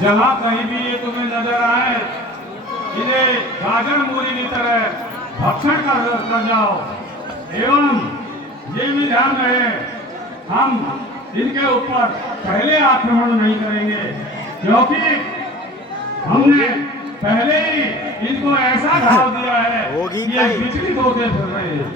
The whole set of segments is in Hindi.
जहाँ कहीं भी ये तुम्हें नजर आए, इन्हें गाजर मूली की तरह भक्षण कर जाओ। एवं ये भी ध्यान रहे, हम इनके ऊपर पहले आक्रमण नहीं करेंगे, क्योंकि हमने पहले ही इनको ऐसा घाव दिया है कि ये विचलित होकर फिर रहे हैं।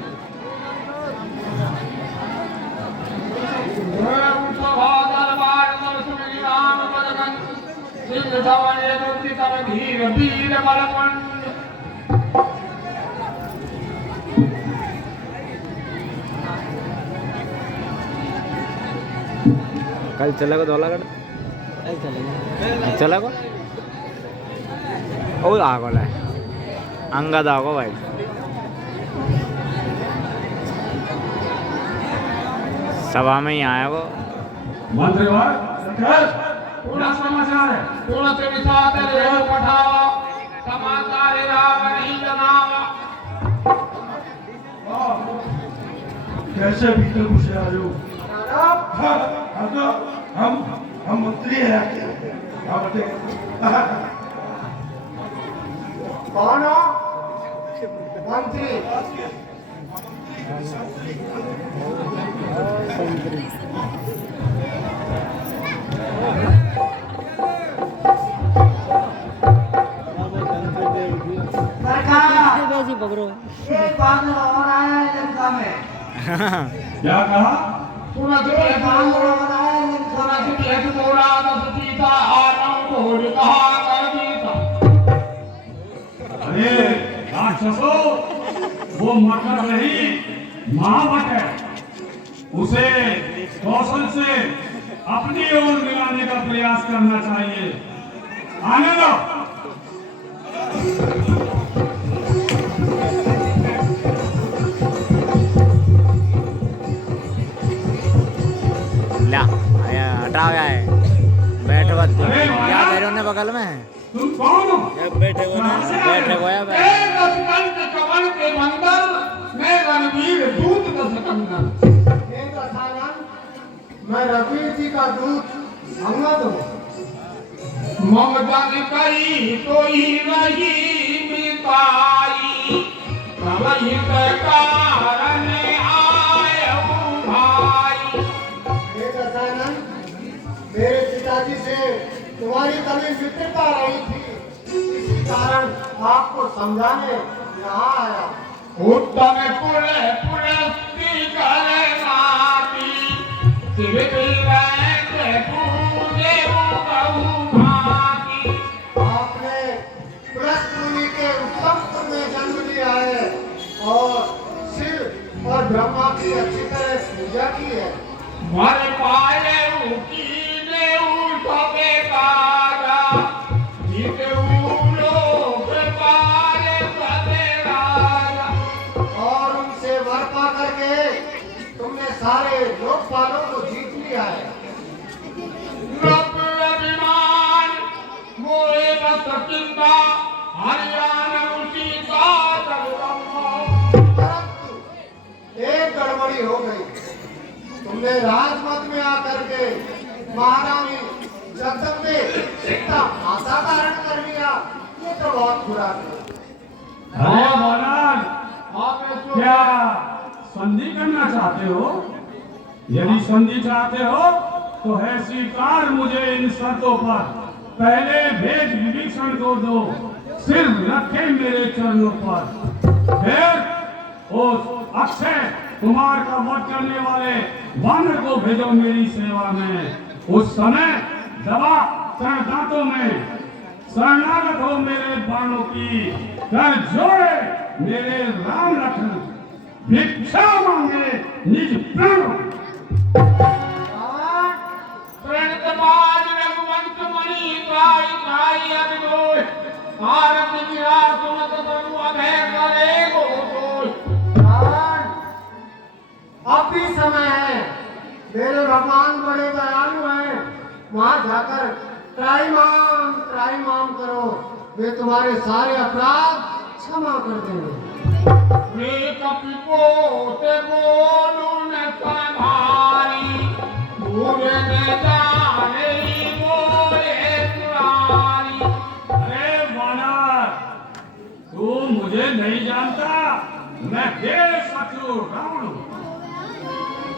कल चलेगा धौलागढ़ चलेगा ओ आगोला अंगद आगो भाई सभा में ही आया वो मंत्रीवर पूरा समाचार है। पूर्ण विषाद रेणु पठावा समाचार राम नहीं जनावा। कैसे भीतर घुसे आ जाओ? हम मंत्री हैं। कौन हो? मंत्री। पकड़ो एक बांदर और आया है लंका में। क्या कहा? सुना कि बांदर और आया है लंका में। सुना कि मोरा दस सीता आनंद भोज कहा कर दीता। अरे राक्षसो, वो मकर नहीं महावट है, उसे कौशल से अपनी ओर मिलाने का प्रयास करना चाहिए। आने दो। हटा गया है बैठे बात क्या कह रहे हो बगल में तुम कौन हो? बैठे हुए कमल के मंदर मैं रणवीर दूत दशकंदन। मैं रघुवीर जी का दूत अंगद हूँ। मम जन कई तो ही नहीं मिताई तब ही कारण आए भाई। मेरे पिताजी से तुम्हारी कभी मित्रता रही थी, इसी कारण आपको समझाने यहाँ आया। उत्तम पुले पुलस्ती करे नाती पूजे बहु भागी। आपने पुलस्ती के उत्तम कुल में जन्म लिया है और शिव और ब्रह्मा की अच्छी तरह पूजा की है। मर पाए की और उनसे वर पा करके तुमने सारे लोकपालों को जीत लिया है। अभिमान मोए बस चिंता हरियाणा उसी का एक गड़बड़ी हो गई। तुमने राजमत में आकर के महारानी जगदम्बे सीता माता धारण कर लिया, ये तो बहुत बुरा है। अरे महाराज, क्या संधि करना चाहते हो? यदि संधि चाहते हो तो है स्वीकार मुझे इन शर्तों पर। पहले भेद विभीषण को दो, सिर्फ रखे मेरे चरणों पर। फिर उस अक्षय कुमार का वध करने वाले वानर को भेजो मेरी सेवा में। उस समय दबा दांतों में शरणागत हो मेरे बाणों की, कर जोड़े मेरे राम लखन, भिक्षा मांगे निज प्राणों। प्रणतमान रघुवंश मणि गाय गाय अभिनोय आरत गिरा सुनत तनु अभय करे गोय। अब भी समय है, मेरे भगवान बड़े दयालु हैं, वहां जाकर त्राईमाम करो, वे तुम्हारे सारे अपराध क्षमा कर देंगे। वे कपिपोते बोलू न संभारी, पूरे में जाने मोरे पुराण।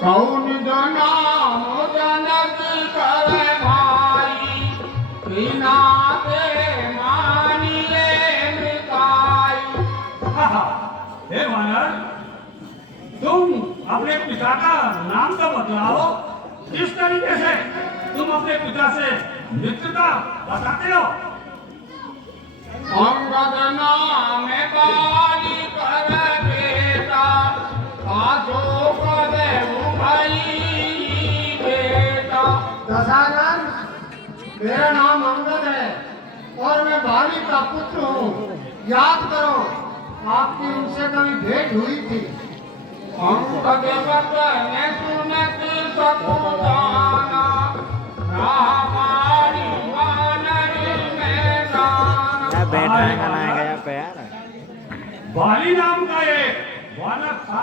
कौन जो नाम जनक करे भाई, बिना के मानिए मिताई। हे वानर, तुम अपने पिता का नाम तो बतलाओ। किस तरीके से तुम अपने पिता से मित्रता बताते हो? अंगद नाम बाली कर बेटा, अशोक देव भाई बेटा। दशानन, मेरा नाम अंगद है और मैं बाली का पुत्र हूँ। याद करो, आपकी उनसे कभी भेंट हुई थी। अंगद बचने सुनती सकुचाना, रामायण वानर में गाना। यार बैठाएगा ना आएगा यहाँ पे यार। बाली नाम का ये वानर था,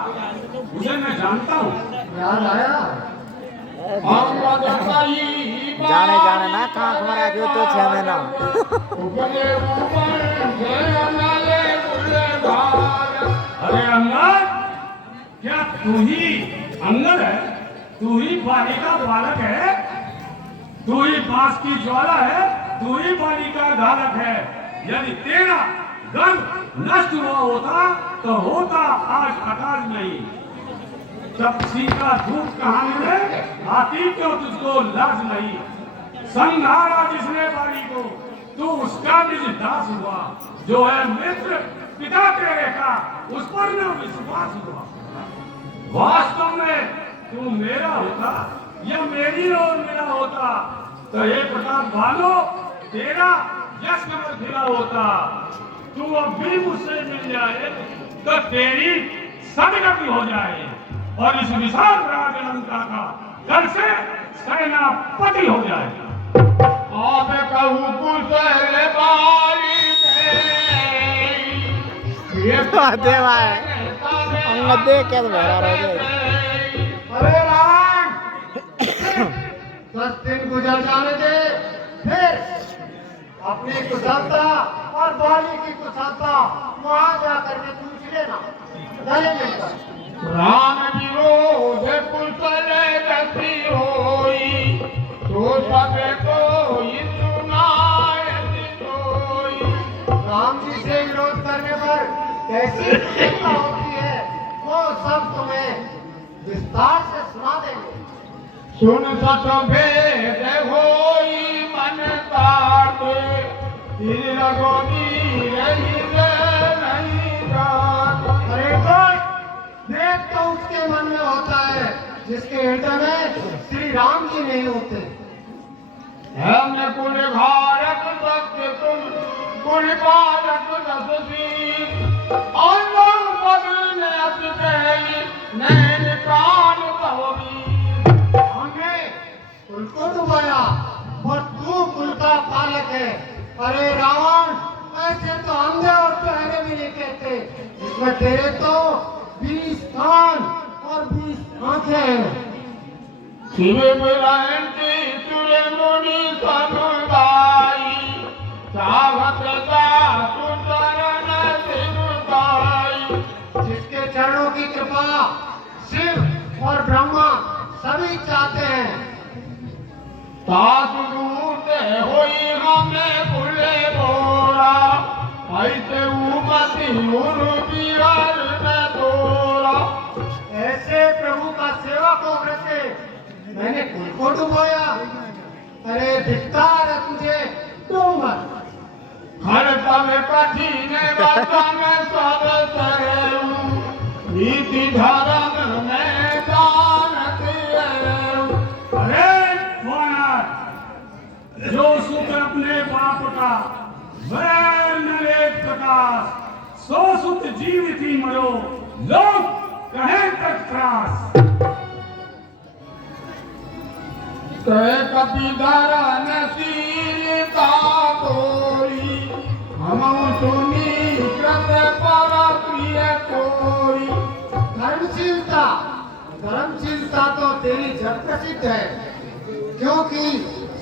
उसे मैं जानता हूँ। याद आया? अंगद सही जाने जाने ना कहाँ तुम्हारा जो तो छे महीना। उगले ऊपर जय नले बुले भार। अरे अंगद, क्या तू ही अंगद है? तू ही बाली का बालक है? तू ही बांस की ज्वाला है? तू ही बाली का घालक है? यदि तेरा गर्व नष्ट हुआ होता तो होता आज आकाश नहीं। तपसी का धूप कहानी में आती क्यों तुझको लाज नहीं? संहारा जिसने बाली को, तू उसका निज दास हुआ। जो है मित्र पिता तेरे का, उस पर न विश्वास हुआ। वास्तव में तू मेरा होता या मेरी और मेरा होता तो ये प्रताप भालो तेरा यश कमल खिला होता। तू अब भी मुझसे मिल जाए तो तेरी सदगति हो जाए और इस विशाल राज लंका का घर से सेनापति हो जाए। आप कहूँ कुशल बाली में देवा है अंगद देख के तो भरा रह गए। अरे राम, 10 दिन गुजर जाने दे, फिर अपनी कुशलता और बाली की कुशलता वहां जाकर के पूछ लेना, गले मिलकर। राम विरोध कुशल गति होई, तो सबे कोई सुनाए कोई। राम जी से विरोध करने पर कैसी कुशलता होती है वो सब तुम्हें विस्तार से सुना देंगे। सुन सत भेद होई मन ताते, तिल रघुनी रही नहीं जात। अरे भेद तो उसके मन में होता है जिसके हृदय में श्री राम जी नहीं होते। हमने कुल भारत सत्य तुम कुल पालक दससी, और बदल नैन प्राण कहोगी। हमने कुल को डुबाया और तू कुल का पालक है। अरे रावण, ऐसे तो अंधे और पहले भी नहीं कहते, जिसमें तेरे तो 20 कान और 20 आंखें हैं। शिवे मिलायंती सूर्य मुनि समुदाई, चाहत का सुचरण सिरुदाई। जिसके चरणों की कृपा शिव और ब्रह्मा सभी चाहते हैं। तासुदूत होई हमें भूले बोरा, ऐसे उपति उरु बिहार में तोरा। ऐसे प्रभु का सेवक हो करके मैंने कुल को डुबोया। अरे धिक्कार है तुझे, डूंगर। हर तब कठिन वचन सब सहु, नीति धर्म में जानत रहु। अरे वानर, जो सुख अपने बाप का वह नरेत प्रकाश, सो सुत जीवित ही मरो, लोग कहे तत्रास। कपिधर नशीलता तोरी, हम सुनी कृत पर प्रिय कोरी। धर्मशीलता, धर्मशीलता तो तेरी जग प्रसिद्ध है, क्योंकि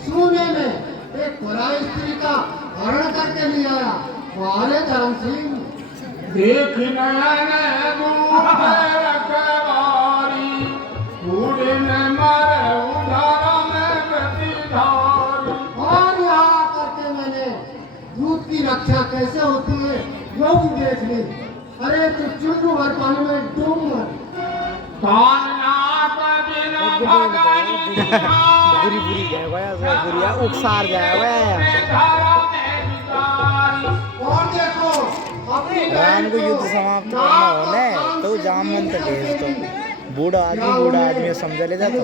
सोने में एक पराई स्त्री का हरण करके ले आया। वाले धर्मशील, देख नयन दूध रखवारी, बिन मरे उधारा में प्रतिधार। और यहाँ करके मैंने दूध की रक्षा कैसे होती है वो भी देख ली। अरे तू चुल्लू भर पानी में डूब मत। बुरी बुरी जाएगा बुरिया उकसार जाएगा। और देखो अपनी राम को युद्ध समाप्त करना होने तो जामवंत भेज दो। बूढ़ा आदमी समझ ले जाता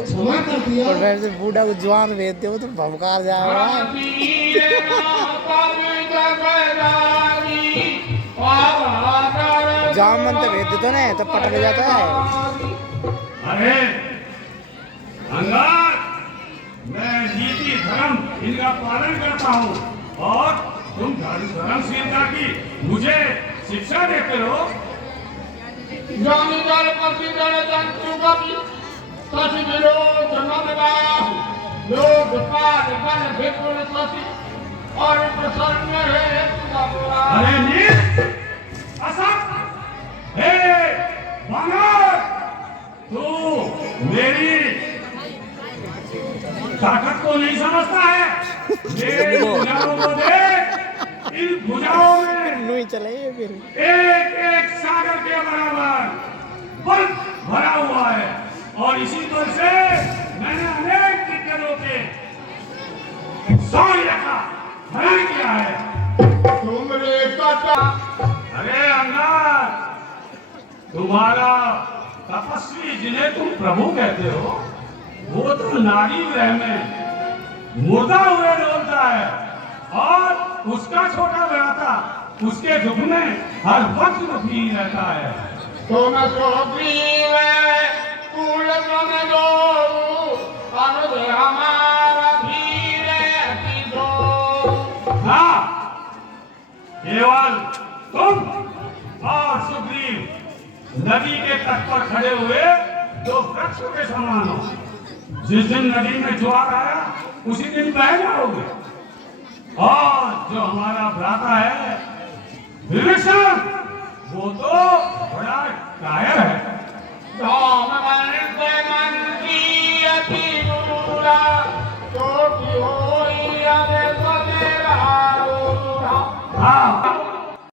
और वैसे बूढ़ा को जवान भेज दो तो भवकार जाएगा। जामवंत भेज दे तो नहीं तो पटक जाता है। अरे अंगार, मैं नीति धर्म इनका पालन करता हूँ और तुम धर्मशीलता की मुझे शिक्षा देते हो। अरे नीच, असत, हे वानर, तू मेरी ताकत को नहीं समझता है। मेरे भुजाओं को देख, इन भुजाओं में नहीं चले फिर एक एक सागर के बराबर बल भरा हुआ है और इसी बल से मैंने अनेक दिक्कतों के शौर्य का हरण किया है। अरे अंगार, तुम्हारा तपस्वी जिन्हें तुम प्रभु कहते हो वो तो नारी ग्रह में मुर्दा हुए डोलता है और उसका छोटा भ्राता उसके दुख में हर वक्त दुखी रहता है। तो मैं सुग्रीव कुल समझो अनुदय हमारा धीरे की दो। हाँ, केवल तुम और सुग्रीव नदी के तट पर खड़े हुए दो वृक्ष के समान हो। जिस दिन नदी में ज्वार आया उसी दिन बह जाओगे। और जो हमारा भ्राता है विभीषण वो तो बड़ा